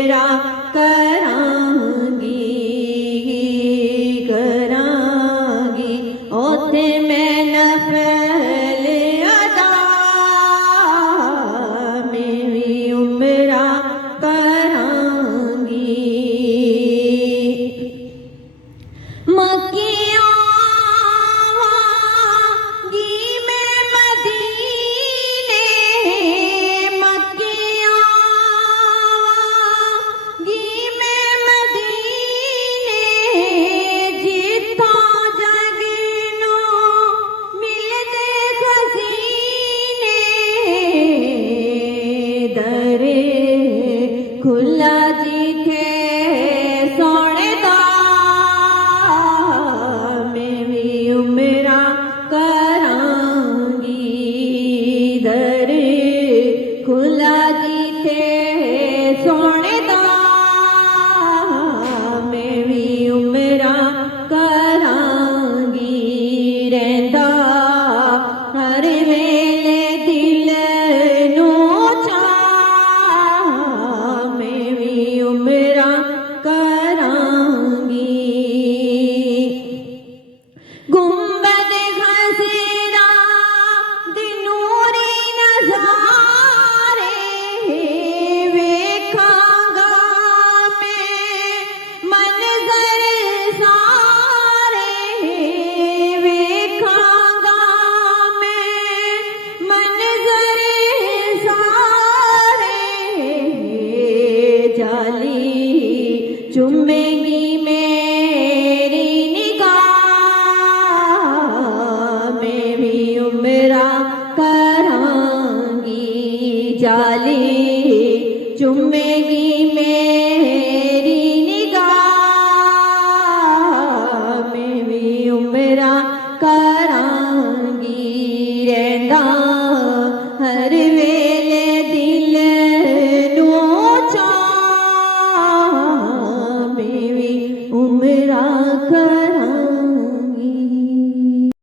उमरा करांगी करांगी ओथे मैं नफल अदा मैं भी उमरा करांगी मक्कियों खुला जिथे सोने दा मैं भी उमरा करांगी दर खुला जिथे सोने दा मैं भी उमरा करांगी रहंदा हर वेले दिल उमरा करांगी गुंबद खसेरा दिनूरी नज़ारे वेखांगा मैं मंज़र सारे वेखांगा मैं मंज़र सारे जाली चुमेगी मेरी निगाह मैं भी उमरा करांगी जाली चुमेगी मेरी निगाह मैं भी उमरा करांगी रहंदा